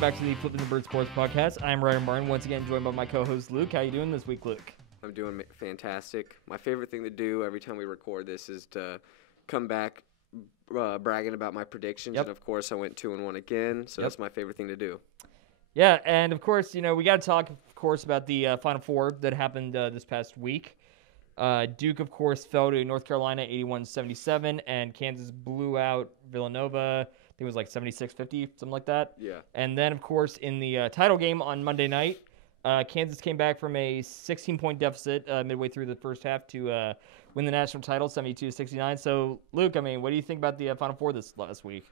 welcome back to the Flipping the Bird Sports Podcast. I'm Ryder Martin, once again joined by my co-host Luke. How you doing this week, Luke? I'm doing fantastic. My favorite thing to do every time we record this is to come back bragging about my predictions. Yep. And, of course, I went 2-1 again, so that's my favorite thing to do. Yeah, and, of course, we got to talk, of course, about the Final Four that happened this past week. Duke, of course, fell to North Carolina 81-77, and Kansas blew out Villanova. I think it was like 76-50, something like that. Yeah. And then, of course, in the title game on Monday night, Kansas came back from a 16-point deficit midway through the first half to win the national title, 72-69. So, Luke, what do you think about the Final Four this last week?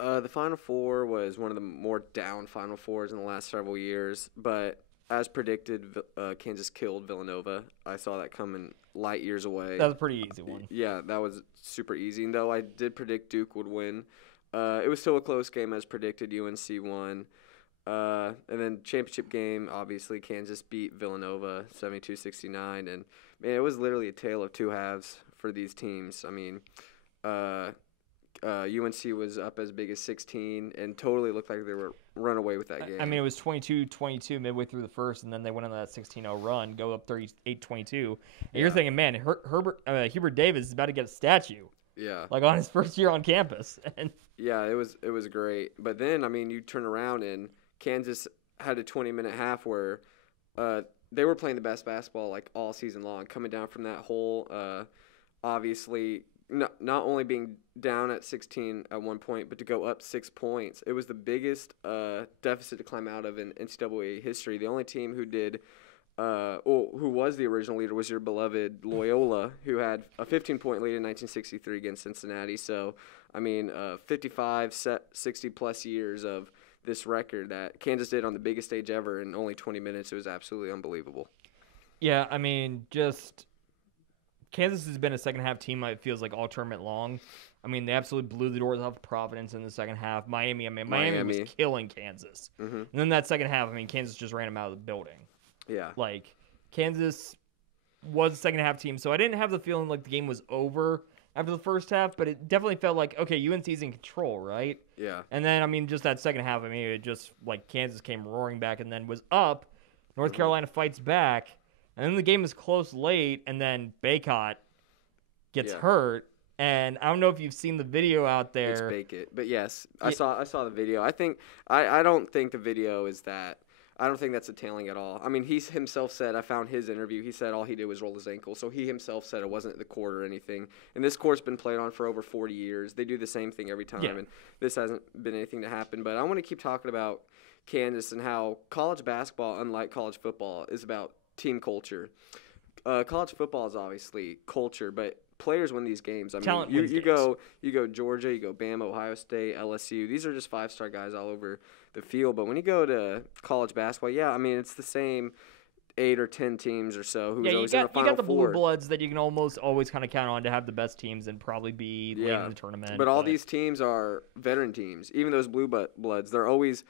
The Final Four was one of the more down Final Fours in the last several years, but as predicted, Kansas killed Villanova. I saw that coming light years away. That was a pretty easy one. Yeah, that was super easy. And though I did predict Duke would win, it was still a close game as predicted. UNC won. And then championship game, obviously, Kansas beat Villanova 72-69. And, man, it was literally a tale of two halves for these teams. I mean, UNC was up as big as 16 and totally looked like they were run away with that game. It was 22-22 midway through the first, and then they went on that 16-0 run, go up 38-22. And you're thinking, man, Hubert Davis is about to get a statue. Yeah. Like on his first year on campus. Yeah, it was great. But then, you turn around and Kansas had a 20-minute half where they were playing the best basketball like all season long, coming down from that hole. Obviously, not only being down at 16 at one point, but to go up 6 points. It was the biggest deficit to climb out of in NCAA history. The only team who did, who was the original leader was your beloved Loyola, who had a 15-point lead in 1963 against Cincinnati. So, 55, 60-plus years of this record that Kansas did on the biggest stage ever in only 20 minutes. It was absolutely unbelievable. Yeah, Kansas has been a second-half team, it feels like, all tournament long. They absolutely blew the doors off Providence in the second half. Miami was killing Kansas. Mm-hmm. And then that second half, Kansas just ran them out of the building. Yeah. Kansas was a second-half team, so I didn't have the feeling like the game was over after the first half, but it definitely felt like, okay, UNC's in control, right? Yeah. And then, just that second half, it just, Kansas came roaring back and then was up. North Carolina fights back. And then the game is close late, and then Baycott gets hurt. And I don't know if you've seen the video out there. It's Baycott. But yes, I saw the video. I don't think the video is that. I don't think that's a tailing at all. He himself said, I found his interview, he said all he did was roll his ankle. So he himself said it wasn't the court or anything. And this court's been played on for over 40 years. They do the same thing every time, and this hasn't been anything to happen. But I want to keep talking about Kansas and how college basketball, unlike college football, is about team culture. College football is obviously culture, but players win these games. You go Georgia, you go Bama, Ohio State, LSU. These are just 5-star guys all over the field. But when you go to college basketball, it's the same 8 or 10 teams or so who's always in the Final Four. You got the blue bloods that you can almost always kind of count on to have the best teams and probably be late in the tournament. But all these teams are veteran teams. Even those blue bloods, they're always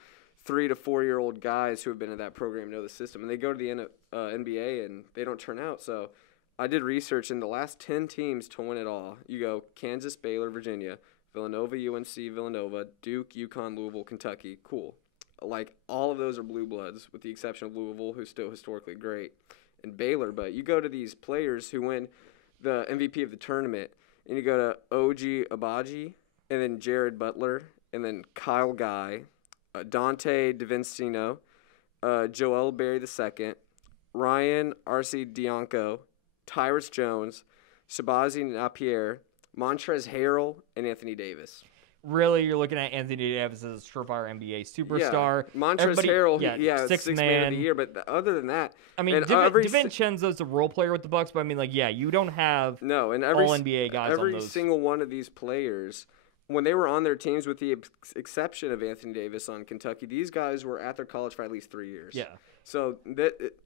3 to 4-year-old guys who have been in that program, know the system, and they go to the NBA and they don't turn out. So I did research, in the last 10 teams to win it all, you go Kansas, Baylor, Virginia, Villanova, UNC, Villanova, Duke, UConn, Louisville, Kentucky. Cool. All of those are blue bloods, with the exception of Louisville, who's still historically great, and Baylor. But you go to these players who win the MVP of the tournament, and you go to OG Abaji, and then Jared Butler, and then Kyle Guy, Dante DiVincenzo, Joel Berry II, Ryan R.C. Dianco, Tyrus Jones, Shabazi Napier, Montrezl Harrell, and Anthony Davis. Really, you're looking at Anthony Davis as a surefire NBA superstar. Yeah, Montrezl Harrell, sixth man of the year, but other than that, DiVincenzo's a role player with the Bucks, but you don't have and all NBA guys on those. Every single one of these players, when they were on their teams, with the exception of Anthony Davis on Kentucky, these guys were at their college for at least 3 years. Yeah. So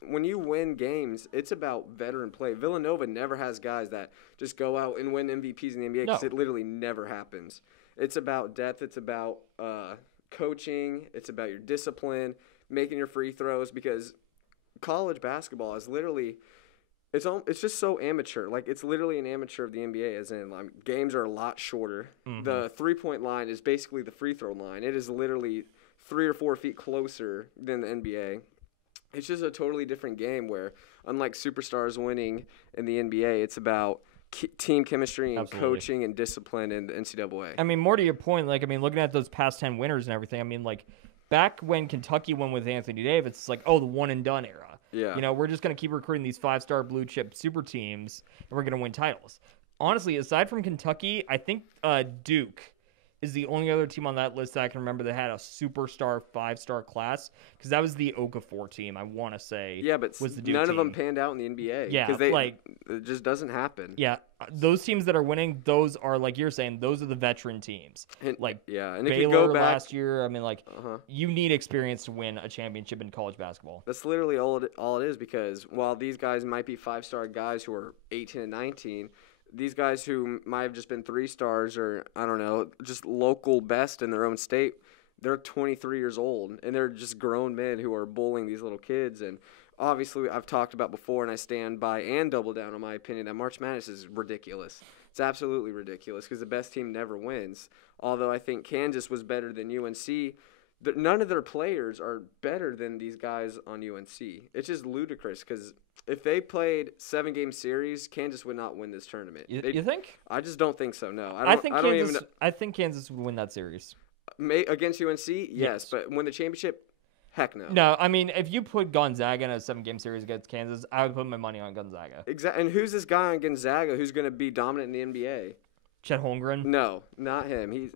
when you win games, it's about veteran play. Villanova never has guys that just go out and win MVPs in the NBA because it literally never happens. It's about depth. It's about coaching. It's about your discipline, making your free throws, because college basketball is literally – It's just so amateur. It's literally an amateur of the NBA, as in games are a lot shorter. Mm-hmm. The 3-point line is basically the free throw line. It is literally 3 or 4 feet closer than the NBA. It's just a totally different game where, unlike superstars winning in the NBA, it's about team chemistry and Absolutely. coaching and discipline in the NCAA. I mean, more to your point, like, I mean, looking at those past 10 winners and everything, I mean, like, back when Kentucky won with Anthony Davis, it's like, oh, the one-and-done era. Yeah. You know, we're just going to keep recruiting these 5-star blue-chip super teams, and we're going to win titles. Honestly, aside from Kentucky, I think Duke is the only other team on that list that I can remember that had a superstar 5-star class, because that was the Okafor team, I want to say. Yeah, but was the Duke none team. of them panned out in the NBA. Yeah, because it just doesn't happen. Yeah, those teams that are winning, those are, like you're saying, those are the veteran teams. And, like and Baylor if you go back, last year, I mean, like, you need experience to win a championship in college basketball. That's literally all it is, because while these guys might be 5-star guys who are 18 and 19, these guys who might have just been 3 stars or, I don't know, just local best in their own state, they're 23 years old, and they're just grown men who are bullying these little kids. And obviously, I've talked about before, and I stand by and double down on my opinion that March Madness is ridiculous. It's absolutely ridiculous because the best team never wins. Although I think Kansas was better than UNC, none of their players are better than these guys on UNC. It's just ludicrous because if they played 7-game series, Kansas would not win this tournament. You think? I just don't think so. No, I think Kansas would win that series. Against UNC, yes, but win the championship, heck no. No, I mean, if you put Gonzaga in a 7-game series against Kansas, I would put my money on Gonzaga. Exactly. And who's this guy on Gonzaga who's going to be dominant in the NBA? Chet Holmgren? No, not him.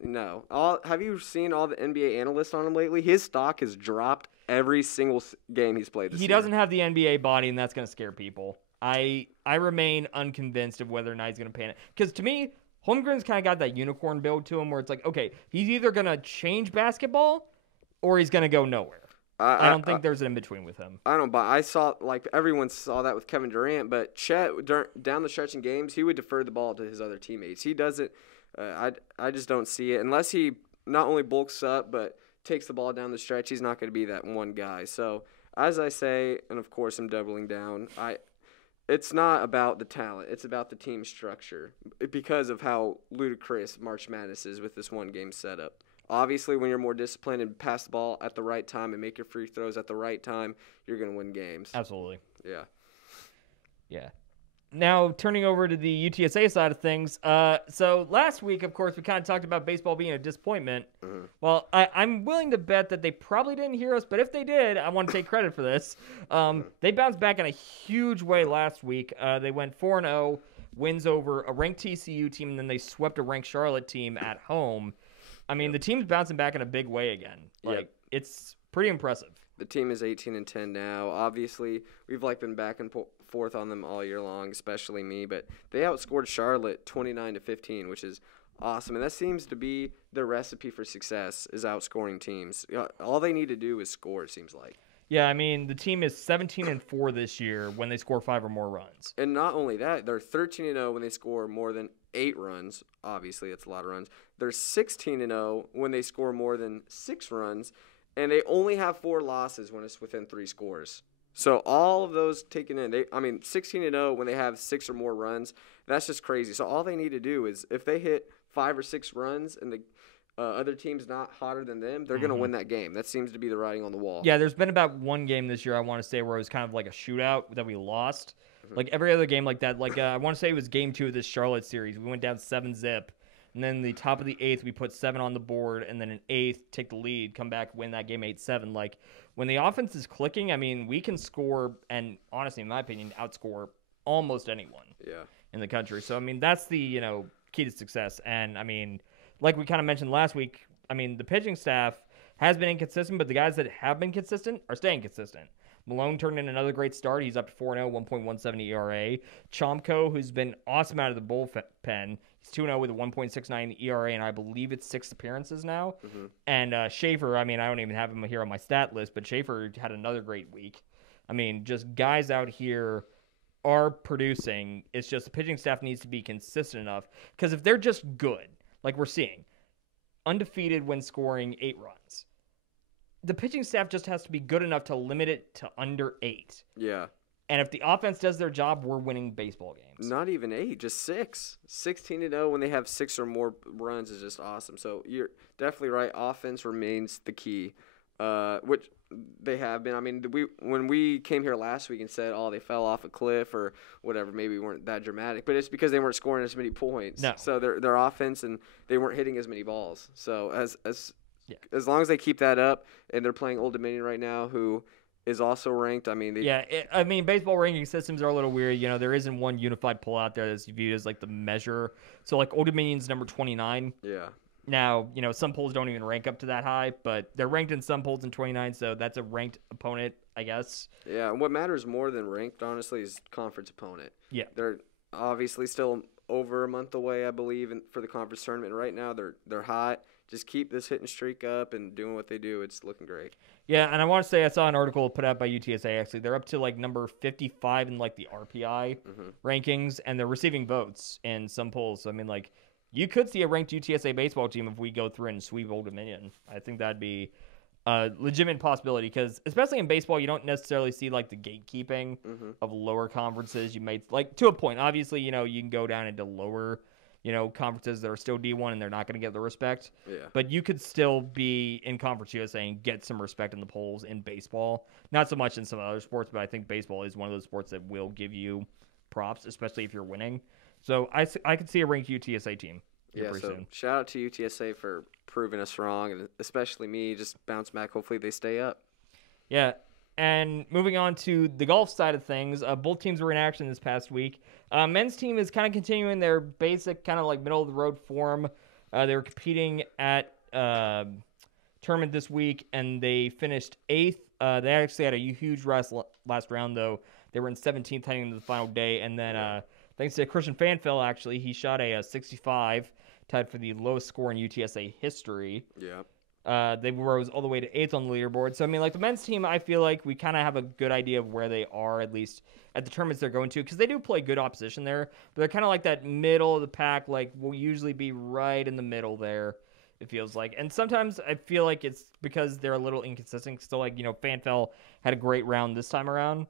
Have you seen all the NBA analysts on him lately? His stock has dropped every single game he's played this year. He doesn't have the NBA body, and that's going to scare people. I remain unconvinced of whether or not he's going to pan it. Because to me, Holmgren's kind of got that unicorn build to him where it's like, okay, he's either going to change basketball or he's going to go nowhere. I don't think there's an in-between with him. I don't buy. I saw, like, everyone saw that with Kevin Durant, but Chet, down the stretch in games, he would defer the ball to his other teammates. He doesn't. I just don't see it. Unless he not only bulks up, but takes the ball down the stretch, he's not going to be that one guy. So, as I say, and of course I'm doubling down, it's not about the talent. It's about the team structure because of how ludicrous March Madness is with this one-game setup. Obviously, when you're more disciplined and pass the ball at the right time and make your free throws at the right time, you're going to win games. Absolutely. Yeah. Yeah. Now, turning over to the UTSA side of things. So last week, of course, we kind of talked about baseball being a disappointment. Mm-hmm. Well, I'm willing to bet that they probably didn't hear us, but if they did, I want to take credit for this. They bounced back in a huge way last week. They went 4-0, wins over a ranked TCU team, and then they swept a ranked Charlotte team at home. I mean, the team's bouncing back in a big way again. It's pretty impressive. The team is 18-10 now. Obviously, we've been back and forth on them all year long, especially me. But they outscored Charlotte 29-15, which is awesome. And that seems to be their recipe for success, is outscoring teams. All they need to do is score, it seems like. Yeah, I mean, the team is 17-4 this year when they score 5 or more runs. And not only that, they're 13-0 when they score more than 8 runs. Obviously, it's a lot of runs. They're 16-0 when they score more than 6 runs. And they only have 4 losses when it's within 3 scores. So all of those taken in, 16-0 when they have 6 or more runs, that's just crazy. So all they need to do is if they hit 5 or 6 runs and the other team's not hotter than them, they're going to win that game. That seems to be the writing on the wall. Yeah, there's been about one game this year, I want to say, where it was kind of like a shootout that we lost. Like every other game like that, I want to say it was game 2 of this Charlotte series. We went down 7-0. And then the top of the 8th, we put 7 on the board, and then an 8th, take the lead, come back, win that game 8-7. Like, when the offense is clicking, I mean, we can score and, honestly, in my opinion, outscore almost anyone in the country. So, I mean, that's the, key to success. And, I mean, like we kind of mentioned last week, I mean, the pitching staff has been inconsistent, but the guys that have been consistent are staying consistent. Malone turned in another great start. He's up to 4-0, 1.17 ERA. Chomko, who's been awesome out of the bullpen, he's 2-0 with a 1.69 ERA, and I believe it's 6 appearances now. Mm-hmm. And Schaefer, I mean, I don't even have him here on my stat list, but Schaefer had another great week. I mean, just guys out here are producing. It's just the pitching staff needs to be consistent enough, because if they're just good, like we're seeing, undefeated when scoring 8 runs, the pitching staff just has to be good enough to limit it to under 8. Yeah. And if the offense does their job, we're winning baseball games. Not even 8, just 6. 16-0 when they have 6 or more runs is just awesome. So you're definitely right. Offense remains the key. which they have been. I mean, when we came here last week and said, "Oh, they fell off a cliff" or whatever, maybe we weren't that dramatic, but it's because they weren't scoring as many points. No. So their offense and they weren't hitting as many balls. So as Yeah. long as they keep that up, and they're playing Old Dominion right now, who is also ranked. I mean, baseball ranking systems are a little weird. You know, there isn't one unified poll out there that's viewed as like the measure. So like Old Dominion's number 29. Yeah. Now, you know, some polls don't even rank up to that high, but they're ranked in some polls in 29, so that's a ranked opponent, I guess. Yeah, and what matters more than ranked, honestly, is conference opponent. Yeah. They're obviously still over a month away, I believe, for the conference tournament. Right now, they're hot. Just keep this hitting streak up and doing what they do. It's looking great. Yeah, and I want to say I saw an article put out by UTSA, actually. They're up to, like, number 55 in, like, the RPI rankings, and they're receiving votes in some polls. So, I mean, like, you could see a ranked UTSA baseball team if we go through and sweep Old Dominion. I think that'd be a legitimate possibility because, especially in baseball, you don't necessarily see, like, the gatekeeping of lower conferences. You might, like, to a point. Obviously, you know, you can go down into lower, you know, conferences that are still D1 and they're not going to get the respect. Yeah. But you could still be in Conference USA and get some respect in the polls in baseball. Not so much in some other sports, but I think baseball is one of those sports that will give you props, especially if you're winning. So I could see a ranked UTSA team. Yeah, so soon. Shout out to UTSA for proving us wrong, and especially me, just bounce back. Hopefully they stay up. Yeah, and moving on to the golf side of things, both teams were in action this past week. Men's team is kind of continuing their basic kind of like middle-of-the-road form. They were competing at tournament this week, and they finished 8th. They actually had a huge last round, though. They were in 17th heading into the final day, and then thanks to Christian Fanfell, actually, he shot a 65, tied for the lowest score in UTSA history. Yeah. They rose all the way to 8th on the leaderboard. So, I mean, like, the men's team, I feel like we kind of have a good idea of where they are, at least at the tournaments they're going to, because they do play good opposition there. But they're kind of like that middle of the pack, like, will usually be right in the middle there, it feels like. And sometimes I feel like it's because they're a little inconsistent. Still, like, you know, Fanfell had a great round this time around.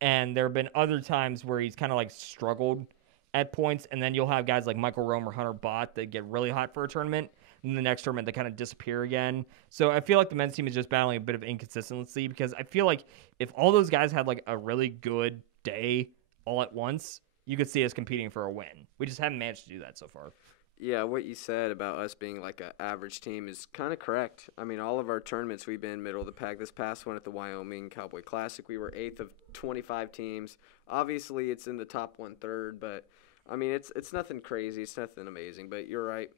And there have been other times where he's kind of like struggled at points, and then you'll have guys like Michael Rome or Hunter Bott that get really hot for a tournament, and the next tournament they kind of disappear again. So I feel like the men's team is just battling a bit of inconsistency because I feel like if all those guys had like a really good day all at once, you could see us competing for a win. We just haven't managed to do that so far. Yeah, what you said about us being like an average team is kind of correct. I mean, all of our tournaments, we've been middle of the pack. This past one at the Wyoming Cowboy Classic, we were 8th of 25 teams. Obviously, it's in the top 1/3, but, I mean, it's nothing crazy. It's nothing amazing, but you're right.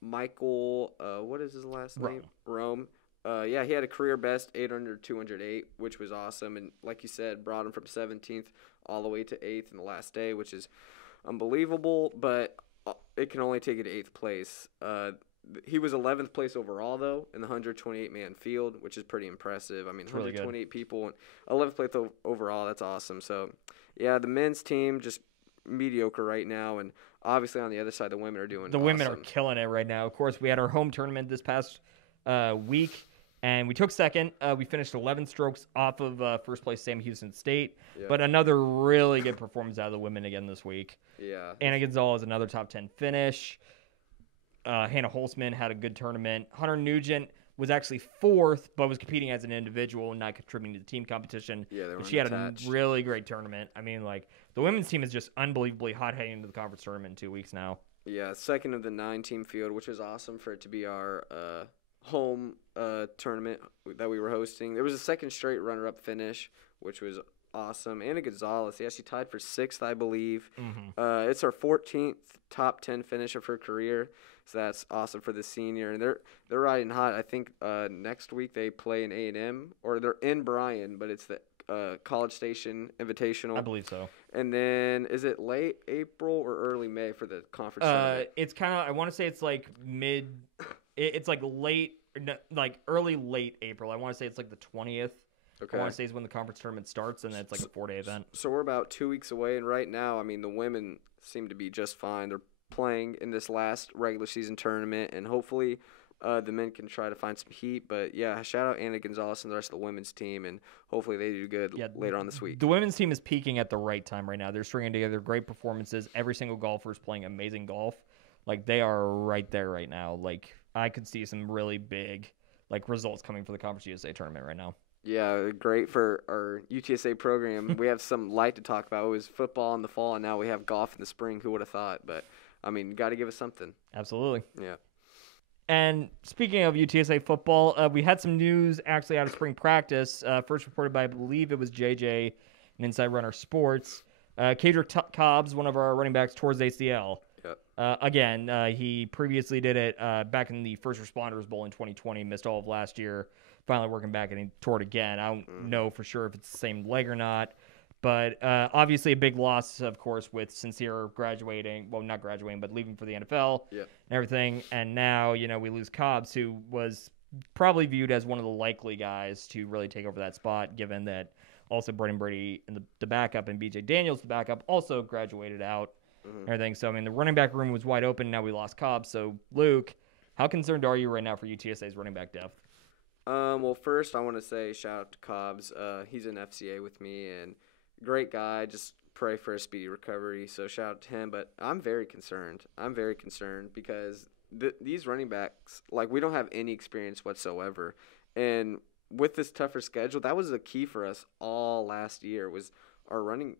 Michael, what is his last name? Rome. Yeah, he had a career best 8 under 208, which was awesome. And like you said, brought him from 17th all the way to 8th in the last day, which is unbelievable, but it can only take it to 8th place. He was 11th place overall, though, in the 128-man field, which is pretty impressive. I mean, 128 people, and 11th place overall, that's awesome. So, yeah, the men's team just mediocre right now, and obviously on the other side, the women are doing awesome. Women are killing it right now. Of course, we had our home tournament this past week, and we took second. We finished 11 strokes off of first place Sam Houston State, but another really good performance out of the women again this week. Yeah. Anna Gonzalez, another top 10 finish. Hannah Holzman had a good tournament. Hunter Nugent was actually 4th, but was competing as an individual and not contributing to the team competition. Yeah, they were she had a really great tournament. I mean, like, the women's team is just unbelievably hot heading into the conference tournament in 2 weeks now. Yeah, 2nd of the 9-team field, which was awesome for it to be our home tournament that we were hosting. There was a second straight runner-up finish, which was awesome. Anna Gonzalez, yeah, she tied for 6th, I believe. It's her 14th top 10 finish of her career, so that's awesome for the senior. And they're riding hot. I think next week they play in A&M, or they're in Bryan, but it's the College Station Invitational. I believe so. And then is it late April or early May for the conference tournament? It's kind of, I want to say it's like it's like early late April. I want to say it's like the 20th. Okay. I want to say is when the conference tournament starts, and then it's like a 4-day event. So we're about 2 weeks away, and right now, I mean, the women seem to be just fine. They're playing in this last regular season tournament, and hopefully the men can try to find some heat. But, yeah, shout out Anna Gonzalez and the rest of the women's team, and hopefully they do good later on this week. The women's team is peaking at the right time right now. They're stringing together great performances. Every single golfer is playing amazing golf. Like, they are right there right now. Like, I could see some really big like results coming for the Conference USA tournament right now. Yeah, great for our UTSA program. We have some light to talk about. It was football in the fall, and now we have golf in the spring. Who would have thought? But, I mean, got to give us something. Absolutely. Yeah. And speaking of UTSA football, we had some news actually out of spring practice. First reported by, I believe it was JJ, an Inside Runner Sports. Kadrick Cobbs, one of our running backs, towards ACL. Yep. Again, he previously did it back in the First Responders Bowl in 2020, missed all of last year, finally working back, and he tore it again. I don't know for sure if it's the same leg or not, but obviously a big loss, of course, with Sincere graduating, well, not graduating, but leaving for the NFL and everything. And now, we lose Cobbs, who was probably viewed as one of the likely guys to really take over that spot, given that also Brendan Brady, and the backup, and BJ Daniels, the backup, also graduated out. Everything. So, I mean, the running back room was wide open. Now we lost Cobbs. So, Luke, how concerned are you right now for UTSA's running back depth? Well, first, I want to say shout out to Cobbs. He's an FCA with me, and great guy. Just pray for a speedy recovery. So, shout out to him. But I'm very concerned. Because these running backs, like, we don't have any experience whatsoever. And with this tougher schedule, that was a key for us all last year was our running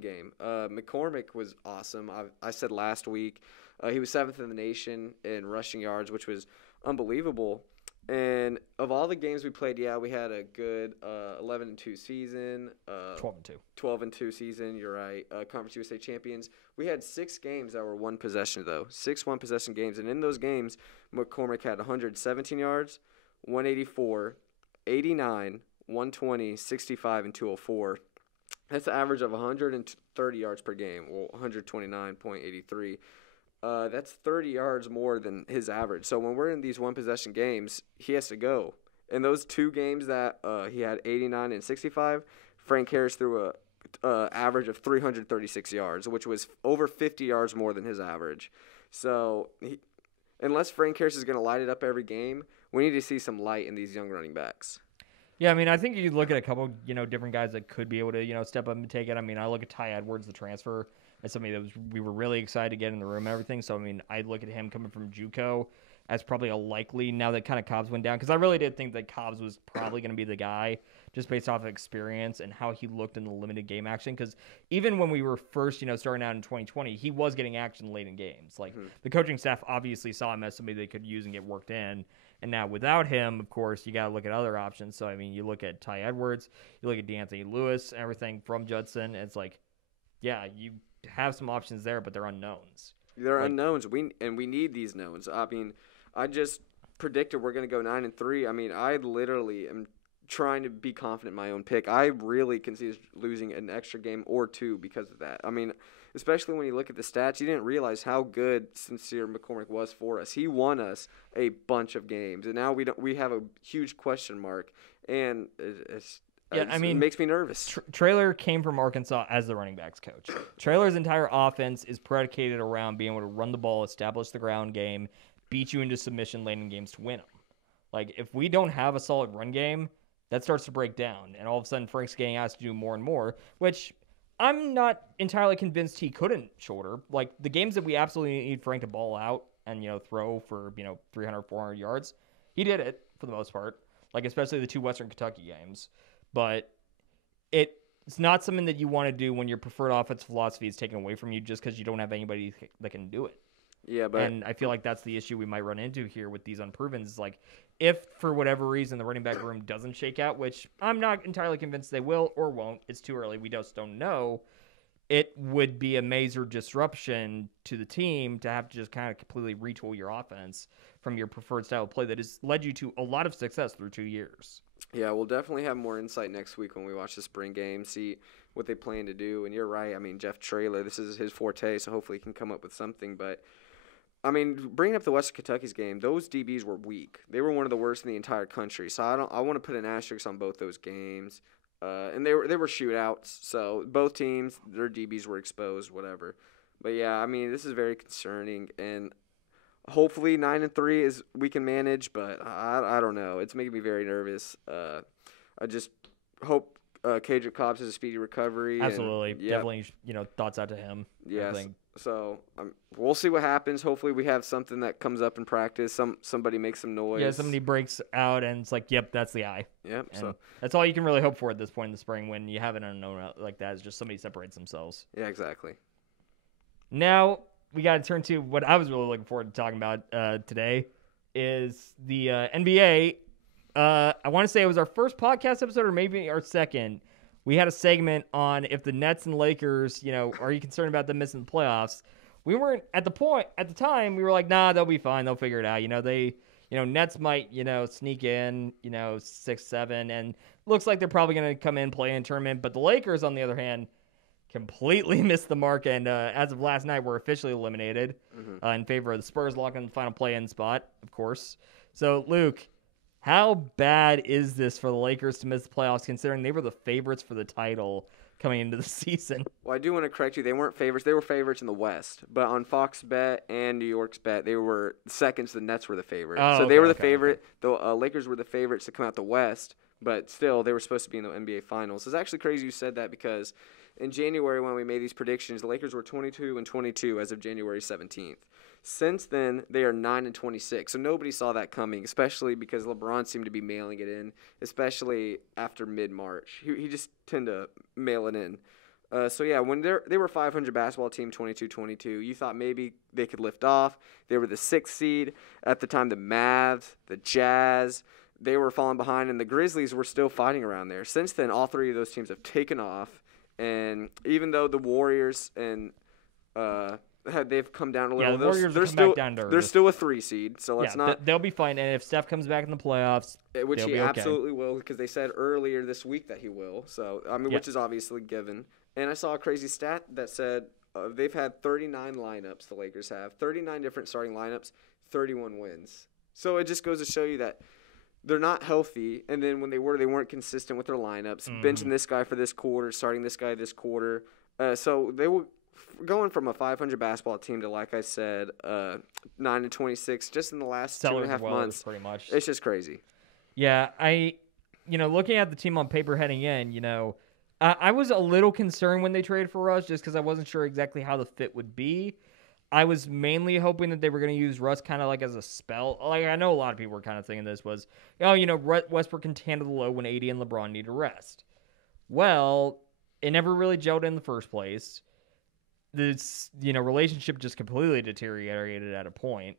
game. McCormick was awesome. I said last week he was 7th in the nation in rushing yards, which was unbelievable. And of all the games we played, we had a good 11-2 season. 12-2. 12-2 season. You're right. Conference USA champions. We had 6 games that were one possession though. 6 one-possession games, and in those games, McCormick had 117 yards, 184, 89, 120, 65, and 204. That's an average of 130 yards per game, well, 129.83. That's 30 yards more than his average. So when we're in these one-possession games, he has to go. In those 2 games that he had 89 and 65, Frank Harris threw a average of 336 yards, which was over 50 yards more than his average. So unless Frank Harris is going to light it up every game, we need to see some light in these young running backs. Yeah, I mean, I think you look at a couple, different guys that could be able to, step up and take it. I mean, I look at Ty Edwards, the transfer, as somebody that we were really excited to get in the room and everything. So, I mean, I look at him coming from JUCO as probably a likely, now that kind of Cobbs went down, because I really did think that Cobbs was probably going to be the guy just based off of experience and how he looked in the limited game action. Because even when we were first, starting out in 2020, he was getting action late in games. Like, the coaching staff obviously saw him as somebody they could use and get worked in. And now without him, of course, you got to look at other options. So, I mean, you look at Ty Edwards, you look at D'Anthony Lewis, and everything from Judson. It's like, yeah, you have some options there, but they're unknowns. They're unknowns. We need these knowns. I mean, I just predicted we're going to go 9-3. I mean, I literally am trying to be confident in my own pick. I really can see us losing an extra game or 2 because of that. I mean, especially when you look at the stats, you didn't realize how good Sincere McCormick was for us. He won us a bunch of games, and now we have a huge question mark, and it makes me nervous. Traylor came from Arkansas as the running backs coach. Traylor's entire offense is predicated around being able to run the ball, establish the ground game, beat you into submission late in games to win them. Like, if we don't have a solid run game, that starts to break down, and all of a sudden Frank's getting asked to do more and more, which I'm not entirely convinced he couldn't shoulder. Like, the games that we absolutely need Frank to ball out and, throw for, 300, 400 yards, he did it for the most part, like, especially the 2 Western Kentucky games. But it's not something that you want to do when your preferred offensive philosophy is taken away from you just because you don't have anybody that can do it. Yeah, and I feel like that's the issue we might run into here with these unprovens. Is like, if for whatever reason the running back room doesn't shake out, which I'm not entirely convinced they will or won't, it's too early, we just don't know, it would be a major disruption to the team to have to just kind of completely retool your offense from your preferred style of play that has led you to a lot of success through 2 years. Yeah, we'll definitely have more insight next week when we watch the spring game, see what they plan to do. And you're right. I mean, Jeff Traylor, this is his forte, so hopefully he can come up with something. But, I mean, bringing up the Western Kentucky's game, those DBs were weak. They were one of the worst in the entire country. So I want to put an asterisk on both those games. And they were shootouts, so both teams, their DBs were exposed, whatever. But, yeah, I mean, this is very concerning. And hopefully 9-3 is we can manage, but I don't know. It's making me very nervous. I just hope Kadrick Cobbs has a speedy recovery. Absolutely. And, definitely, thoughts out to him. Yes. So we'll see what happens. Hopefully we have something that comes up in practice. Somebody makes some noise. Yeah, somebody breaks out and it's like, yep, that's the eye. Yep. And so that's all you can really hope for at this point in the spring when you have an unknown like that, is just somebody separates themselves. yeah, exactly. Now we got to turn to what I was really looking forward to talking about today is the NBA. I want to say it was our first podcast episode or maybe our second. We had a segment on if the Nets and Lakers, are you concerned about them missing the playoffs? We weren't at the time. We were like, nah, they'll be fine. They'll figure it out. Nets might, sneak in, 6-7, and looks like they're probably going to come in, play in tournament. But the Lakers, on the other hand, completely missed the mark, and as of last night, we're officially eliminated in favor of the Spurs, locking the final play-in spot, of course. So, Luke, how bad is this for the Lakers to miss the playoffs, considering they were the favorites for the title coming into the season? Well, I do want to correct you. They weren't favorites. They were favorites in the West. But on Fox Bet and New York's Bet, they were seconds. The Nets were the favorite. So they were the favorite. Okay. The Lakers were the favorites to come out the West. But still, they were supposed to be in the NBA Finals. It's actually crazy you said that because in January when we made these predictions, the Lakers were 22-22 as of January 17th. Since then, they are 9-26. So nobody saw that coming, especially because LeBron seemed to be mailing it in, especially after mid-March. He just tended to mail it in. When they were a 500 basketball team, 22-22, you thought maybe they could lift off. They were the 6th seed. At the time, the Mavs, the Jazz, they were falling behind, and the Grizzlies were still fighting around there. Since then, all three of those teams have taken off, and even though the Warriors and they've come down a little. Yeah, the Warriors they're come still back down to earth. They're still a 3 seed, so let's not. They'll be fine. And if Steph comes back in the playoffs, which they'll he be absolutely will, because they said earlier this week that he will. So which is obviously given. And I saw a crazy stat that said they've had 39 lineups. The Lakers have 39 different starting lineups, 31 wins. So it just goes to show you that they're not healthy. And then when they weren't consistent with their lineups, benching this guy for this quarter, starting this guy this quarter. So they were going from a 500 basketball team to, like I said, 9-26 just in the last 2.5 months. Pretty much. It's just crazy. Yeah, looking at the team on paper heading in, I was a little concerned when they traded for Russ just because I wasn't sure exactly how the fit would be. I was mainly hoping that they were going to use Russ kind of like as a spell. Like, I know a lot of people were kind of thinking this was, Westbrook can handle the load when AD and LeBron need a rest. Well, it never really gelled in the first place. This, relationship just completely deteriorated at a point.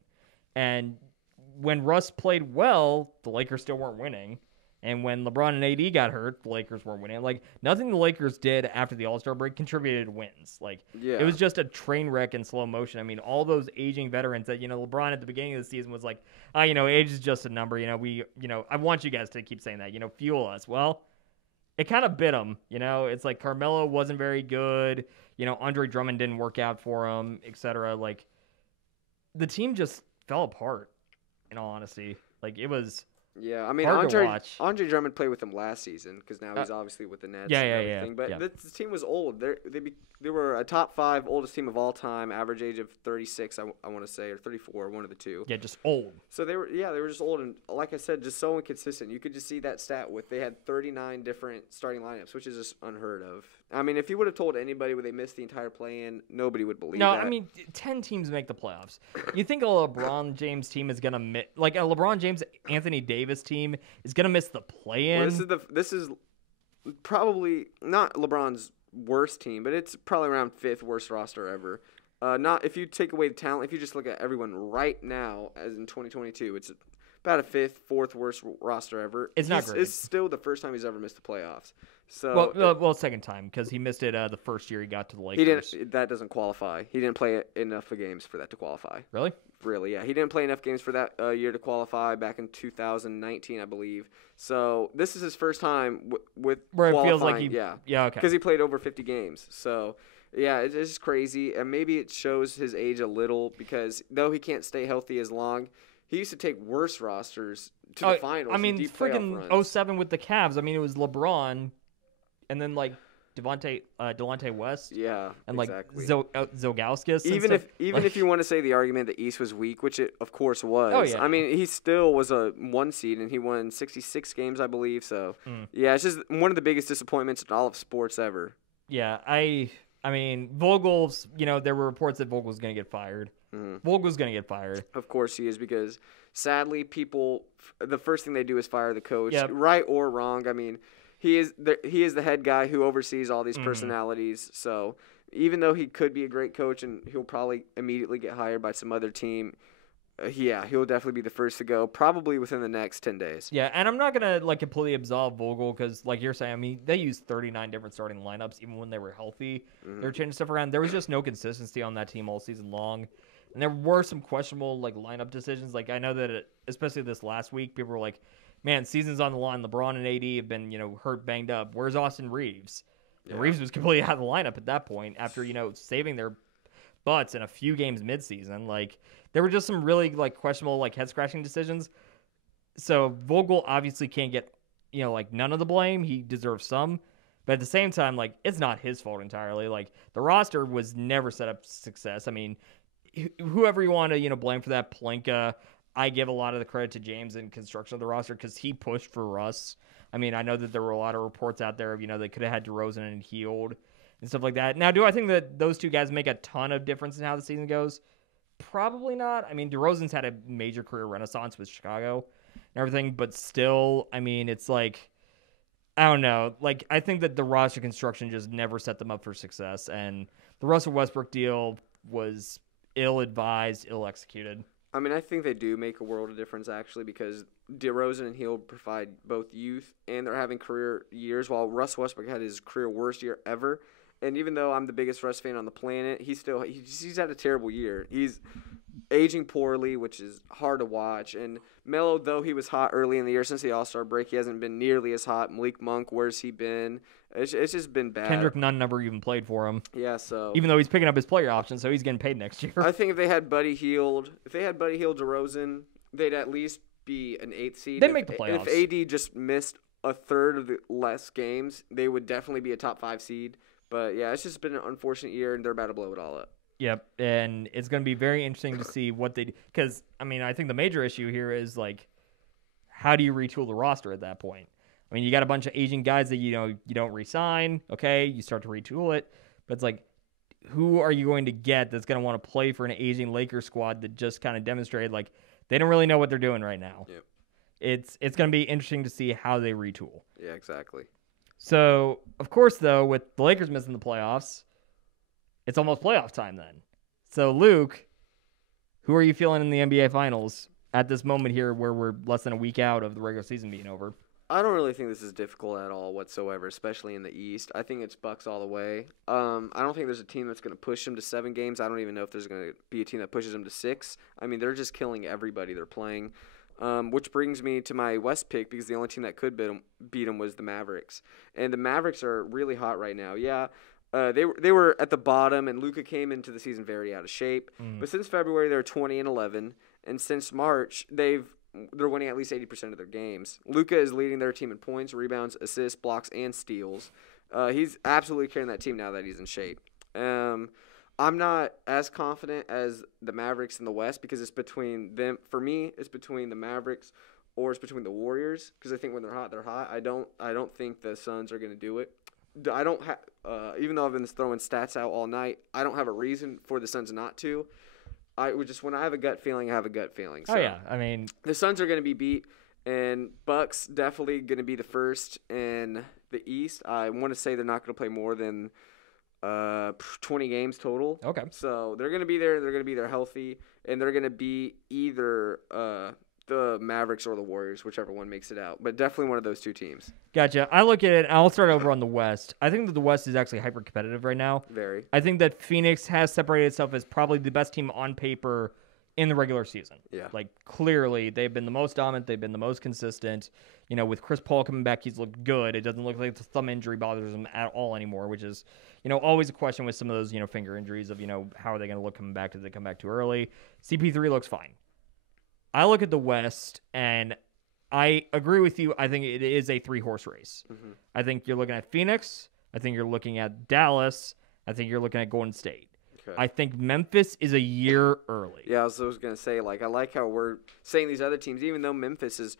And when Russ played well, the Lakers still weren't winning. And when LeBron and AD got hurt, the Lakers weren't winning. Like, nothing the Lakers did after the All-Star break contributed to wins. Like, It was just a train wreck in slow motion. I mean, all those aging veterans that, LeBron at the beginning of the season was like, age is just a number. I want you guys to keep saying that, fuel us. Well, it kind of bit him, It's like Carmelo wasn't very good. Andre Drummond didn't work out for him, etc. Like, the team just fell apart, in all honesty. Like, it was... Yeah, I mean, Andre Drummond played with them last season because now he's obviously with the Nets and everything. But this team was old. They were a top 5 oldest team of all time, average age of 36, I want to say, or 34, one of the two. Yeah, just old. So they were just old, and like I said, just so inconsistent. You could just see that stat they had 39 different starting lineups, which is just unheard of. I mean, if you would have told anybody when they missed the entire play-in, nobody would believe that. No, I mean, 10 teams make the playoffs. You think a LeBron James team is going to miss, like a LeBron James, Anthony Davis team is going to miss the play-in? Well, this is probably not LeBron's worst team, but it's probably around 5th worst roster ever. Not if you take away the talent, if you just look at everyone right now, as in 2022, it's about a 5th, 4th worst roster ever. It's not great. It's still the first time he's ever missed the playoffs. So well, second time because he missed it the first year he got to the Lakers. That doesn't qualify. He didn't play enough games for that to qualify. Really? Really, yeah. He didn't play enough games for that year to qualify back in 2019, I believe. So this is his first time with where qualifying. It feels like okay. Because he played over 50 games. So yeah, it's just crazy, and maybe it shows his age a little because though he can't stay healthy as long, he used to take worse rosters to the finals. I mean, freaking 07 with the Cavs. I mean, it was LeBron, and then like Delonte West. Yeah, and like exactly. Zilgauskas. Even if you want to say the argument the East was weak, which it of course was. Oh, yeah. I mean, he still was a 1 seed, and he won 66 games, I believe. So yeah, it's just one of the biggest disappointments in all of sports ever. Yeah, I I mean, Vogel's, there were reports that Vogel's going to get fired. Vogel's going to get fired. Of course he is, because sadly people, the first thing they do is fire the coach, Yep. right or wrong. I mean, he is the head guy who oversees all these personalities. So even though he could be a great coach and he'll probably immediately get hired by some other team, he'll definitely be the first to go, probably within the next 10 days. Yeah, and I'm not going to completely absolve Vogel because, like you're saying, I mean, they used 39 different starting lineups even when they were healthy. They were changing stuff around. There was just no consistency on that team all season long. And there were some questionable lineup decisions. Like, I know that, especially this last week, people were like, man, season's on the line. LeBron and AD have been, hurt, banged up. Where's Austin Reeves? Yeah. Reeves was completely out of the lineup at that point after, saving their butts in a few games midseason. Like, there were just some really, questionable, head-scratching decisions. So, Vogel obviously can't get, none of the blame. He deserves some. But at the same time, it's not his fault entirely. The roster was never set up for success. I mean, whoever you want to, blame for that, Plinka, I give a lot of the credit to James in construction of the roster because he pushed for Russ. I mean, I know that there were a lot of reports out there of, they could have had DeRozan and Hield and stuff like that. Now, do I think that those two guys make a ton of difference in how the season goes? Probably not. I mean, DeRozan's had a major career renaissance with Chicago and everything, but still, I mean, it's I don't know. I think that the roster construction just never set them up for success, and the Russell Westbrook deal was ill-advised, ill-executed. I mean, I think they do make a world of difference, actually, because DeRozan and Hield provide both youth, and they're having career years, while Russ Westbrook had his career worst year ever. And even though I'm the biggest Russ fan on the planet, he's had a terrible year. He's aging poorly, which is hard to watch. And Melo, though he was hot early in the year since the All-Star break, he hasn't been nearly as hot. Malik Monk, where's he been? It's just been bad. Kendrick Nunn never even played for him. Yeah, so even though he's picking up his player option, so he's getting paid next year. I think if they had Buddy Hield, DeRozan, they'd at least be an 8th seed. They'd make the playoffs. If AD just missed a third of the less games, they would definitely be a top 5 seed. But yeah, it's just been an unfortunate year, and they're about to blow it all up. Yep, and it's going to be very interesting to see what they do. Because, I mean, I think the major issue here is, how do you retool the roster at that point? I mean, you got a bunch of Asian guys that, you don't re-sign. Okay, you start to retool it. But it's who are you going to get that's going to want to play for an Asian Lakers squad that just kind of demonstrated, they don't really know what they're doing right now? Yep. It's going to be interesting to see how they retool. Yeah, exactly. So, of course, though, with the Lakers missing the playoffs, it's almost playoff time then. So, Luke, who are you feeling in the NBA Finals at this moment here where we're less than a week out of the regular season being over? I don't really think this is difficult at all whatsoever, especially in the East. I think it's Bucks all the way. I don't think there's a team that's going to push them to 7 games. I don't even know if there's going to be a team that pushes them to 6. I mean, they're just killing everybody they're playing. Which brings me to my West pick, because the only team that could beat them was the Mavericks. And the Mavericks are really hot right now. Yeah, they were at the bottom, and Luka came into the season very out of shape. But since February, they're 20-11, and since March, they're winning at least 80% of their games. Luka is leading their team in points, rebounds, assists, blocks, and steals. He's absolutely carrying that team now that he's in shape. I'm not as confident as the Mavericks in the West, because it's between them. For me, it's between the Mavericks or it's between the Warriors, because I think when they're hot, they're hot. I don't think the Suns are going to do it. I don't have even though I've been throwing stats out all night, I don't have a reason for the Suns not to. When I have a gut feeling, I have a gut feeling. So yeah, I mean, the Suns are going to be beat, and Bucks definitely going to be the first in the East. I want to say they're not going to play more than 20 games total. Okay. So they're going to be there. They're going to be there healthy, and they're going to be either the Mavericks or the Warriors, whichever one makes it out. But definitely one of those two teams. Gotcha. I look at it, and I'll start over on the West. I think that the West is actually hyper competitive right now. Very. I think that Phoenix has separated itself as probably the best team on paper in the regular season. Yeah. Clearly, they've been the most dominant. They've been the most consistent. With Chris Paul coming back, he's looked good. It doesn't look like the thumb injury bothers him at all anymore, which is, always a question with some of those, finger injuries of, how are they going to look coming back? Did they come back too early? CP3 looks fine. I look at the West, and I agree with you. I think it is a 3-horse race. Mm-hmm. I think you're looking at Phoenix. I think you're looking at Dallas. I think you're looking at Golden State. Okay. I think Memphis is a year early. Yeah, I was going to say, I like how we're saying these other teams, even though Memphis has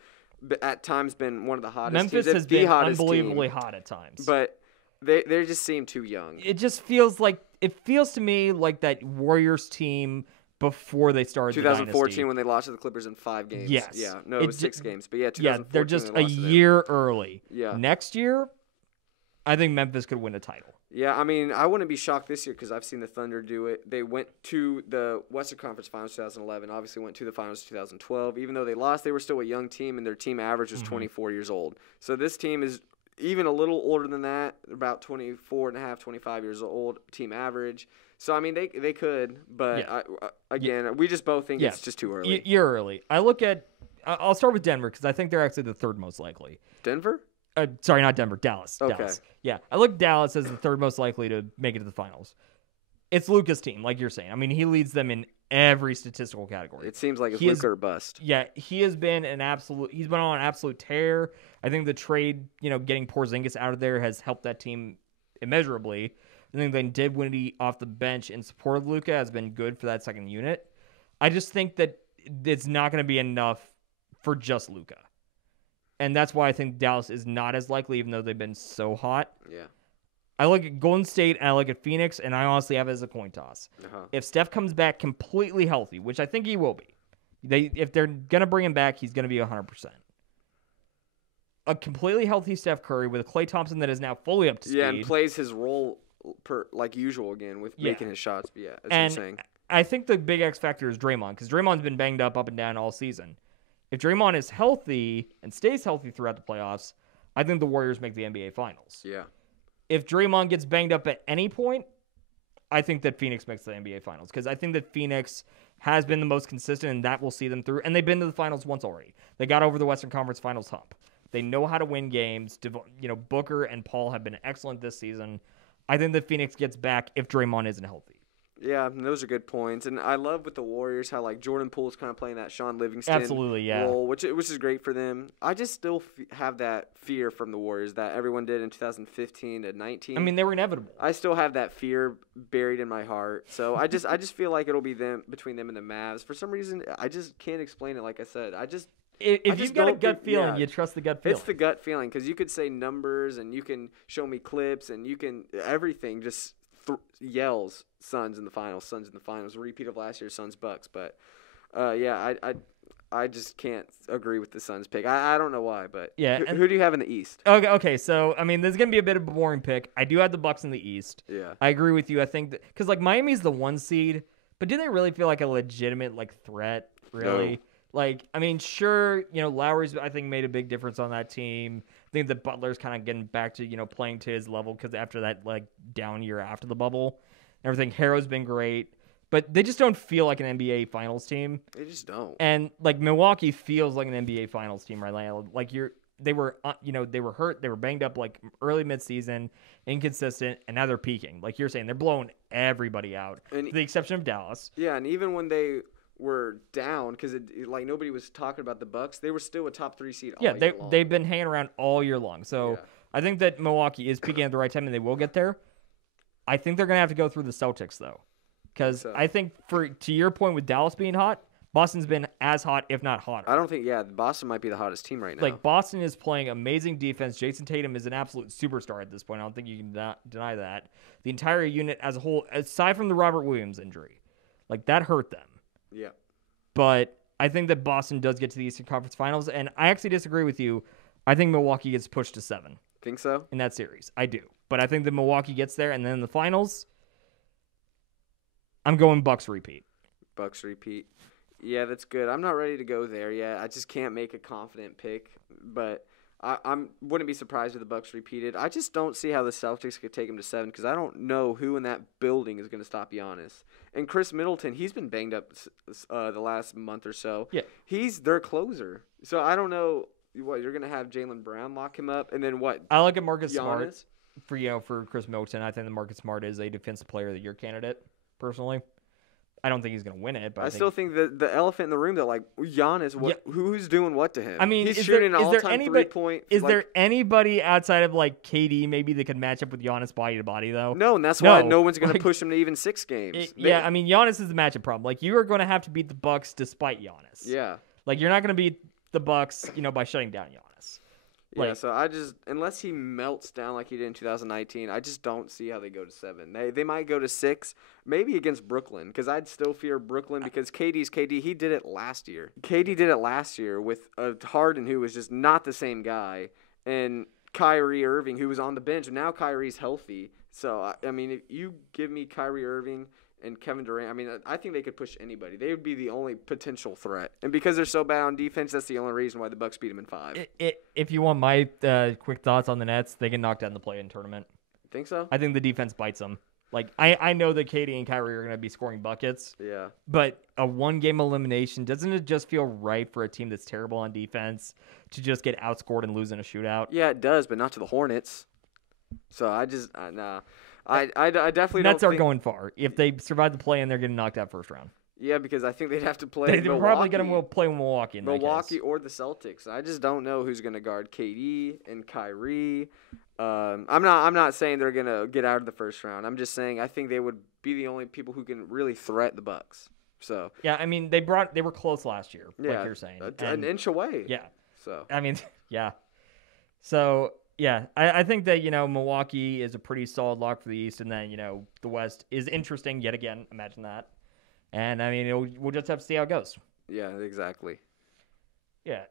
at times been one of the hottest Memphis teams. has been unbelievably hot at times. But They just seem too young. It just feels to me like that Warriors team before they started 2014 when they lost to the Clippers in 5 games. Yes. Yeah. No, it was 6 games. But yeah, 2014 they're just they a lost to them. year early. Yeah. Next year, I think Memphis could win a title. Yeah, I mean, I wouldn't be shocked this year because I've seen the Thunder do it. They went to the Western Conference Finals 2011, obviously went to the Finals 2012. Even though they lost, they were still a young team, and their team average was 24 years old. So this team is even a little older than that, about 24 and a half, 25 years old, team average. So, I mean, they could, but we just both think it's just too early. You're early. I'll start with Denver because I think they're actually the third most likely. Denver? Sorry, not Denver. Dallas. Okay. Dallas. Yeah, I look at Dallas as the third most likely to make it to the finals. It's Luka's team, like you're saying. I mean, he leads them in every statistical category. It seems like it's Luka or bust. Yeah, he has been he's been on an absolute tear. I think the trade, getting Porzingis out of there has helped that team immeasurably. I think they did Windy off the bench in support of Luka has been good for that second unit. I just think that it's not going to be enough for just Luka. And that's why I think Dallas is not as likely, even though they've been so hot. Yeah. I look at Golden State and I look at Phoenix, and I honestly have it as a coin toss. If Steph comes back completely healthy, which I think he will be, if they're going to bring him back, he's going to be 100%. A completely healthy Steph Curry with a Klay Thompson that is now fully up to speed. Yeah, and plays his role like usual again with making his shots. Yeah, that's what I'm saying. I think the big X factor is Draymond, because Draymond's been banged up and down all season. If Draymond is healthy and stays healthy throughout the playoffs, I think the Warriors make the NBA Finals. Yeah. If Draymond gets banged up at any point, I think that Phoenix makes the NBA Finals, because I think that Phoenix has been the most consistent, and that will see them through. And they've been to the finals once already. They got over the Western Conference Finals hump. They know how to win games. Booker and Paul have been excellent this season. I think that Phoenix gets back if Draymond isn't healthy. Yeah, those are good points. And I love with the Warriors how, Jordan Poole's kind of playing that Sean Livingston role, which is great for them. I just still have that fear from the Warriors that everyone did in 2015 to 19. I mean, they were inevitable. I still have that fear buried in my heart. So I just feel like it'll be between them and the Mavs. For some reason, I just can't explain it. Like I said, if you've got a gut feeling, you trust the gut feeling. It's the gut feeling, because you could say numbers and you can show me clips and you can everything just yells Suns in the finals, a repeat of last year's Suns Bucks. But I just can't agree with the Suns pick. I don't know why, but who do you have in the East? Okay, so I mean, there's gonna be a bit of a boring pick. I do have the Bucks in the East. Yeah, I agree with you. I think because Miami's the 1 seed, but do they really feel like a legitimate threat? Really? No. I mean, sure, Lowry's I think made a big difference on that team. I think that Butler's kind of getting back to playing to his level, because after that down year after the bubble, everything. Harrow's been great, but they just don't feel like an NBA Finals team. They just don't. And Milwaukee feels like an NBA Finals team right now. They were hurt, they were banged up early midseason, inconsistent, and now they're peaking. Like you're saying, they're blowing everybody out, with the exception of Dallas. Yeah, and even when they were down, because nobody was talking about the Bucks, they were still a top 3 seed all year long. They've been hanging around all year long. So I think that Milwaukee is peaking at the right time, and they will get there. I think they're going to have to go through the Celtics, though, because I think to your point with Dallas being hot, Boston's been as hot, if not hotter. I don't think, Boston might be the hottest team right now. Boston is playing amazing defense. Jason Tatum is an absolute superstar at this point. I don't think you can deny that. The entire unit as a whole, aside from the Robert Williams injury, that hurt them. Yeah. But I think that Boston does get to the Eastern Conference Finals, and I actually disagree with you. I think Milwaukee gets pushed to 7. Think so? In that series. I do. But I think that Milwaukee gets there, and then in the finals, I'm going Bucks repeat. Bucks repeat. Yeah, that's good. I'm not ready to go there yet. I just can't make a confident pick, but I wouldn't be surprised if the Bucks repeated. I just don't see how the Celtics could take them to 7, because I don't know who in that building is going to stop Giannis. And Chris Middleton, he's been banged up the last month or so. Yeah, he's their closer. So I don't know what you're going to have Jaylen Brown lock him up, and then what? I look at Marcus Smart for Chris Middleton. I think that Marcus Smart is a defensive player of the year candidate. Personally, I don't think he's going to win it, but I still think the elephant in the room that Giannis, who's doing what to him? I mean, he's shooting an all-time 3-point. Is there anybody outside of KD maybe that could match up with Giannis body to body though? No, and that's why no one's going to push him to even 6 games. I mean, Giannis is the matchup problem. You are going to have to beat the Bucks despite Giannis. Yeah, you're not going to beat the Bucks, by shutting down Giannis. Yeah, so unless he melts down like he did in 2019, I just don't see how they go to 7. They might go to 6, maybe against Brooklyn, because I'd still fear Brooklyn because KD's KD. He did it last year. KD did it last year with Harden, who was just not the same guy, and Kyrie Irving, who was on the bench. Now Kyrie's healthy. So, I mean, if you give me Kyrie Irving and Kevin Durant, I mean, I think they could push anybody. They would be the only potential threat. And because they're so bad on defense, that's the only reason why the Bucks beat them in 5. If you want my quick thoughts on the Nets, they get knocked out in the play-in tournament. Think so? I think the defense bites them. Like, I know that KD and Kyrie are going to be scoring buckets. Yeah. But a one-game elimination, doesn't it just feel right for a team that's terrible on defense to just get outscored and lose in a shootout? Yeah, it does, but not to the Hornets. So I just nah. I definitely Nets don't are going far. If they survive the play-in, they're getting knocked out first round. Yeah, because I think they'd have to play They're probably going to play Milwaukee in that case. or the Celtics. I just don't know who's going to guard KD and Kyrie. I'm not saying they're going to get out of the first round. I'm just saying I think they would be the only people who can really threat the Bucks. So yeah, I mean they were close last year, like you're saying, an inch away. Yeah. So I mean, yeah. So yeah, I think that Milwaukee is a pretty solid lock for the East, and then the West is interesting yet again. Imagine that. And, I mean, we'll just have to see how it goes. Yeah, exactly. Yeah.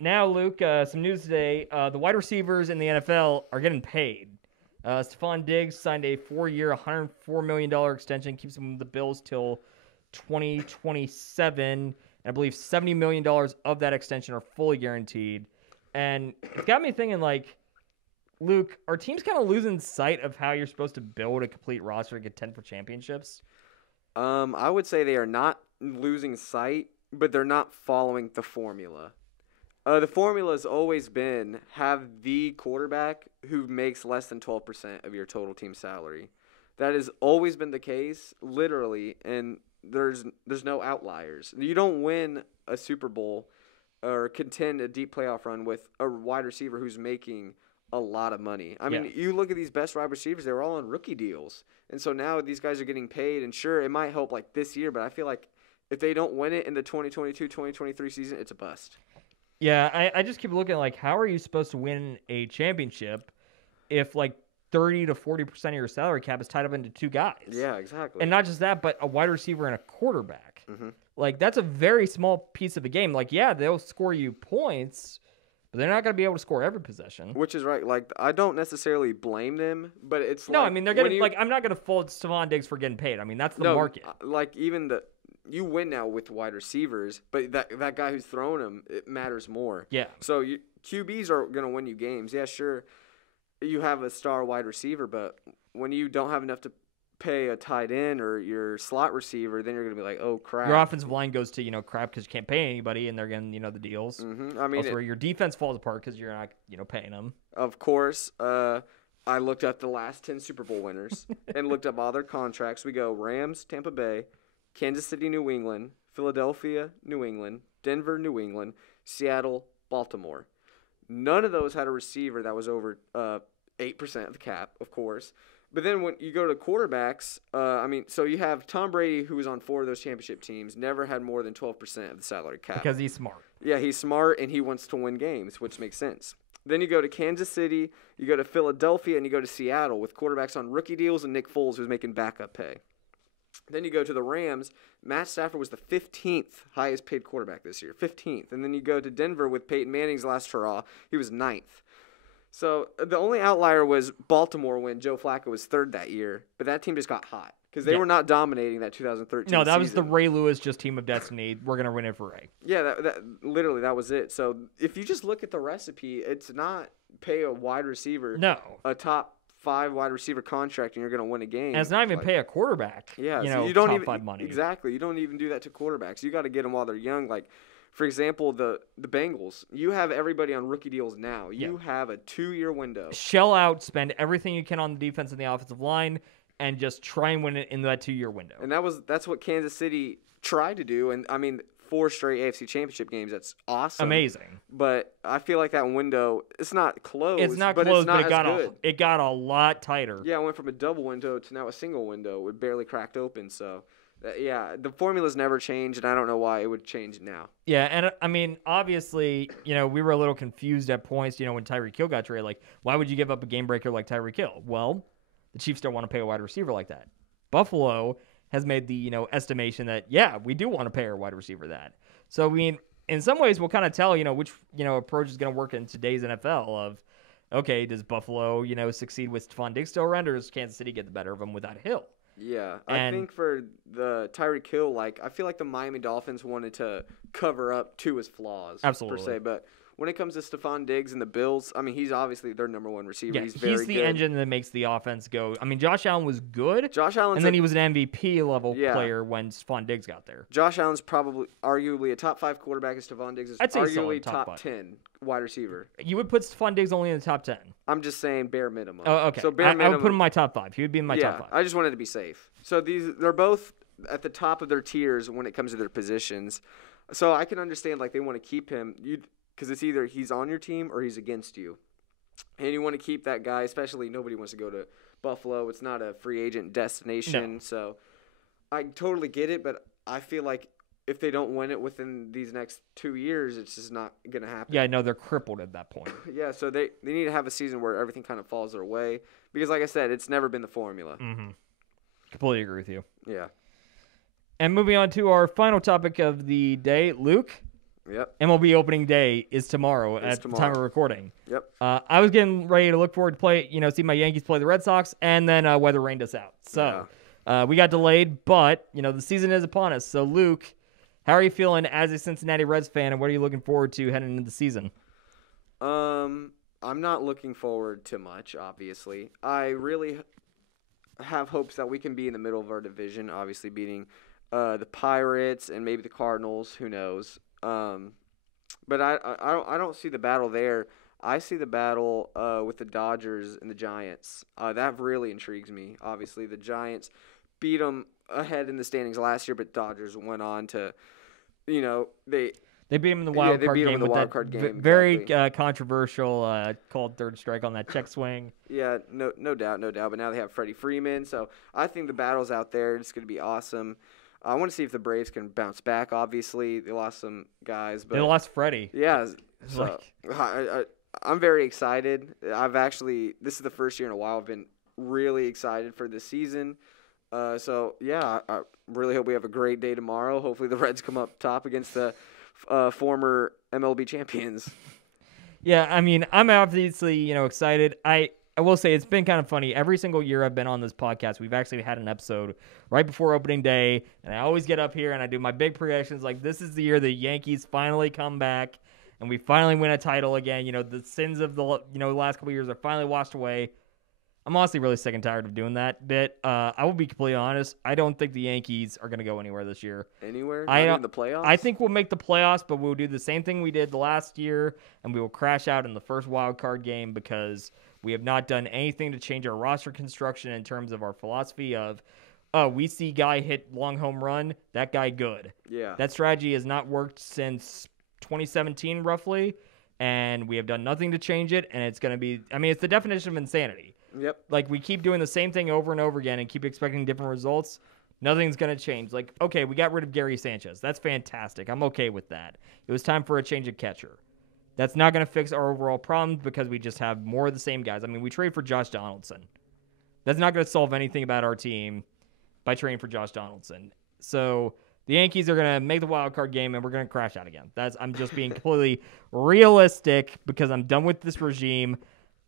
Now, Luke, some news today. The wide receivers in the NFL are getting paid. Stephon Diggs signed a 4-year, $104 million extension, keeps him with the Bills till 2027. And I believe $70 million of that extension are fully guaranteed. And it's got me thinking, like, Luke, are teams kind of losing sight of how you're supposed to build a complete roster to contend for championships? I would say they are not losing sight, but they're not following the formula. The formula has always been have the quarterback who makes less than 12% of your total team salary. That has always been the case, literally, and there's no outliers. You don't win a Super Bowl or contend a deep playoff run with a wide receiver who's making a lot of money. I mean, you look at these best wide receivers, they were all on rookie deals. And so now these guys are getting paid, and sure, it might help like this year, but I feel like if they don't win it in the 2022-2023 season, it's a bust. Yeah, I just keep looking like, how are you supposed to win a championship if like 30 to 40% of your salary cap is tied up into 2 guys? Yeah, exactly. And not just that, but a wide receiver and a quarterback. Mm-hmm. Like, that's a very small piece of the game. Like, yeah, they'll score you points, but they're not going to be able to score every possession. Which is right. Like, I don't necessarily blame them, but it's no, I mean, they're getting, like, I'm not going to fault Stephon Diggs for getting paid. I mean, that's the market. Like, even you win now with wide receivers, but that guy who's throwing them, it matters more. Yeah. So QBs are going to win you games. Yeah, sure, you have a star wide receiver, but when you don't have enough to pay a tight end or your slot receiver, then you're going to be like, oh, crap. Your offensive line goes to, crap because you can't pay anybody, and they're getting, the deals. Mm-hmm. I mean, also, your defense falls apart because you're not, paying them. Of course. I looked up the last 10 Super Bowl winners and looked up all their contracts. We go Rams, Tampa Bay, Kansas City, New England, Philadelphia, New England, Denver, New England, Seattle, Baltimore. None of those had a receiver that was over 8% of the cap, of course. But then when you go to quarterbacks, so you have Tom Brady, who was on 4 of those championship teams, never had more than 12% of the salary cap. Because he's smart. Yeah, he's smart, and he wants to win games, which makes sense. Then you go to Kansas City, you go to Philadelphia, and you go to Seattle with quarterbacks on rookie deals and Nick Foles, who's making backup pay. Then you go to the Rams. Matt Stafford was the 15th highest paid quarterback this year, 15th. And then you go to Denver with Peyton Manning's last hurrah. He was 9th. So the only outlier was Baltimore when Joe Flacco was 3rd that year, but that team just got hot because they were not dominating that 2013 No, that season. was the Ray Lewis just team of destiny. We're going to win it for Ray. Yeah, literally that was it. So if you just look at the recipe, it's not pay a wide receiver a top 5 wide receiver contract and you're going to win a game. And it's not even pay a quarterback. Yeah, so you don't top even 5 money. Exactly. You don't even do that to quarterbacks. You got to get them while they're young. Like, for example, the Bengals, you have everybody on rookie deals now. You have a 2-year window. Shell out, spend everything you can on the defense and the offensive line, and just try and win it in that 2-year window. And that's what Kansas City tried to do. And, 4 straight AFC Championship games, that's awesome. Amazing. But I feel like that window, it's not closed. It's not but closed, it's not but it got a lot tighter. Yeah, it went from a double window to now a single window. It barely cracked open, so... Yeah, the formula's never changed, and I don't know why it would change now. Yeah, and I mean, obviously, we were a little confused at points, when Tyreek Hill got traded. Like, why would you give up a game breaker like Tyreek Hill? Well, the Chiefs don't want to pay a wide receiver like that. Buffalo has made the, estimation that, yeah, we do want to pay our wide receiver that. So, I mean, in some ways, we'll kind of tell, which, approach is going to work in today's NFL of, okay, does Buffalo, succeed with Stephon Diggs still around, or does Kansas City get the better of them without Hill? Yeah, I think for the Tyreek Hill, I feel like the Miami Dolphins wanted to cover up Tua's flaws, absolutely, per se. But when it comes to Stephon Diggs and the Bills, I mean, he's obviously their number one receiver. Yeah, he's very the good. engine that makes the offense go. I mean, Josh Allen was good. And then he was an MVP level player when Stephon Diggs got there. Josh Allen's arguably a top 5 quarterback, and Stephon Diggs is arguably top 10 wide receiver. You would put Stephon Diggs only in the top 10. I'm just saying bare minimum. Oh, okay. So bare minimum. I would put him in my top 5. He would be in my top 5. I just wanted to be safe. So they're both at the top of their tiers when it comes to their positions. So I can understand they want to keep him because it's either he's on your team or he's against you. And you want to keep that guy, especially nobody wants to go to Buffalo. It's not a free agent destination. No. So I totally get it, but I feel like if they don't win it within these next 2 years, it's just not going to happen. Yeah, no, they're crippled at that point. Yeah, so they need to have a season where everything kind of falls their way. Because like I said, it's never been the formula. Mm-hmm. Completely agree with you. Yeah. And moving on to our final topic of the day, Luke. Yep. MLB opening day is tomorrow the time of recording. Yep. I was getting ready to look forward to see my Yankees play the Red Sox, and then weather rained us out. So we got delayed, but, the season is upon us. So, Luke, how are you feeling as a Cincinnati Reds fan, and what are you looking forward to heading into the season? I'm not looking forward to much, obviously. I really have hopes that we can be in the middle of our division, obviously beating the Pirates and maybe the Cardinals. Who knows? But I don't see the battle there. I see the battle with the Dodgers and the Giants. That really intrigues me. Obviously, the Giants beat them ahead in the standings last year, but Dodgers went on to, They beat him in the wild card game. Very controversial called third strike on that check swing. Yeah, no doubt. But now they have Freddie Freeman, so I think the battle's out there. It's going to be awesome. I want to see if the Braves can bounce back. Obviously, they lost some guys, but they lost Freddie. Yeah, so I'm very excited. This is the first year in a while I've been really excited for this season. So yeah, I really hope we have a great day tomorrow. Hopefully, the Reds come up top against the former MLB champions. Yeah, I mean, I'm obviously excited. I will say it's been kind of funny. Every single year I've been on this podcast, we've actually had an episode right before opening day, and I always get up here and I do my big predictions. This is the year the Yankees finally come back and we finally win a title again. The sins of the last couple of years are finally washed away. I'm honestly really sick and tired of doing that bit. I will be completely honest. I don't think the Yankees are going to go anywhere this year. Anywhere? Not even the playoffs? I think we'll make the playoffs, but we'll do the same thing we did the last year, and we will crash out in the first wild card game because we have not done anything to change our roster construction in terms of our philosophy of, we see guy hit long home run, that guy good. Yeah. That strategy has not worked since 2017 roughly, and we have done nothing to change it, and it's going to be, it's the definition of insanity. Yep. We keep doing the same thing over and over again and keep expecting different results. Nothing's going to change. Okay, we got rid of Gary Sanchez. That's fantastic. I'm okay with that. It was time for a change of catcher. That's not going to fix our overall problems because we just have more of the same guys. We trade for Josh Donaldson. That's not going to solve anything about our team by trading for Josh Donaldson. So the Yankees are going to make the wild card game and we're going to crash out again. I'm just being completely realistic because I'm done with this regime.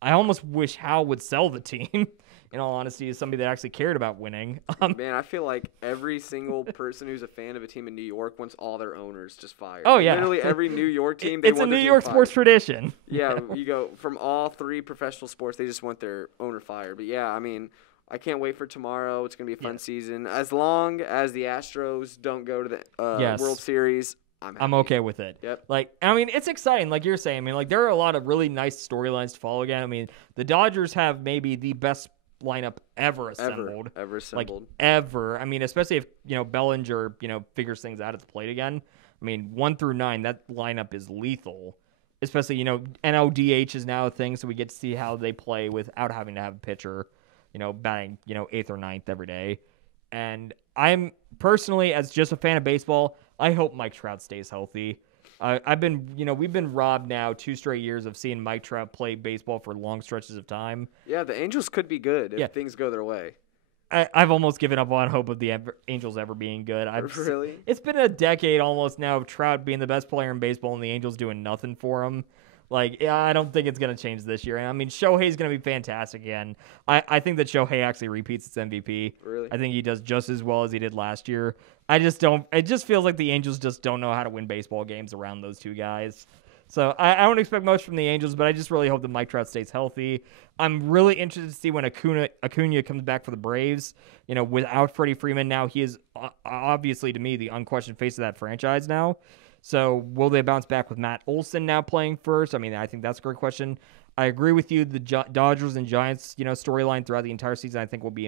I almost wish Hal would sell the team, in all honesty, to somebody that actually cared about winning. Man, I feel like every single person who's a fan of a team in New York wants all their owners just fired. Oh, yeah. Literally every New York team, it's a New York sports tradition. Yeah, you go from all 3 professional sports, they just want their owner fired. But, yeah, I can't wait for tomorrow. It's going to be a fun season. As long as the Astros don't go to the World Series, I'm okay with it. Yep. It's exciting, like you're saying. There are a lot of really nice storylines to follow again. The Dodgers have maybe the best lineup ever assembled. Ever assembled. Ever. Especially if, Bellinger, figures things out at the plate again. 1 through 9, that lineup is lethal. Especially, NLDH is now a thing, so we get to see how they play without having to have a pitcher, batting, 8th or 9th every day. And I'm personally, as just a fan of baseball, I hope Mike Trout stays healthy. We've been robbed now 2 straight years of seeing Mike Trout play baseball for long stretches of time. Yeah, the Angels could be good if things go their way. I've almost given up on hope of the Angels ever being good. Really? It's been a decade almost now of Trout being the best player in baseball and the Angels doing nothing for him. I don't think it's going to change this year. I mean, Shohei's going to be fantastic again. I think that Shohei actually repeats its MVP. Really? I think he does just as well as he did last year. It just feels like the Angels just don't know how to win baseball games around those two guys. So I don't expect much from the Angels, but I just really hope that Mike Trout stays healthy. I'm really interested to see when Acuna comes back for the Braves. Without Freddie Freeman now, he is obviously, to me, the unquestioned face of that franchise now. So will they bounce back with Matt Olson now playing first? I mean, I think that's a great question. I agree with you. The Dodgers and Giants, storyline throughout the entire season, I think will be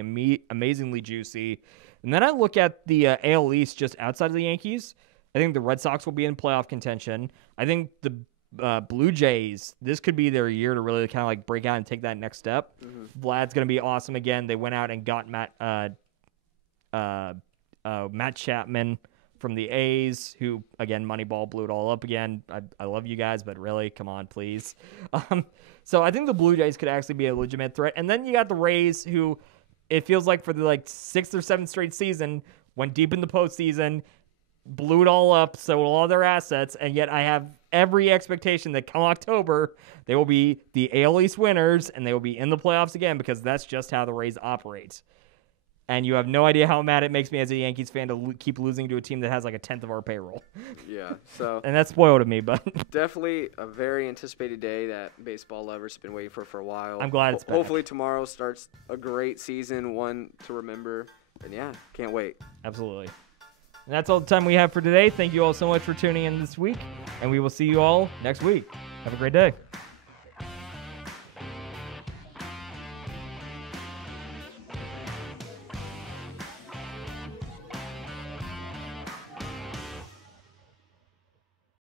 amazingly juicy. And then I look at the AL East just outside of the Yankees. I think the Red Sox will be in playoff contention. I think the Blue Jays, this could be their year to really kind of like break out and take that next step. Mm-hmm. Vlad's going to be awesome again. They went out and got Matt Chapman from the A's, who, again, Moneyball blew it all up again. I love you guys, but really, come on, please. So I think the Blue Jays could actually be a legitimate threat. And then you got the Rays, who it feels like for the 6th or 7th straight season, went deep in the postseason, blew it all up, sold all their assets, and yet I have every expectation that come October, they will be the AL East winners, and they will be in the playoffs again, because that's just how the Rays operate. And you have no idea how mad it makes me as a Yankees fan to keep losing to a team that has like a 10th of our payroll. Yeah, so and that's spoiled me, but definitely a very anticipated day that baseball lovers have been waiting for a while. I'm glad it's back. Hopefully tomorrow starts a great season, one to remember. And yeah, can't wait. Absolutely. And that's all the time we have for today. Thank you all so much for tuning in this week, and we will see you all next week. Have a great day.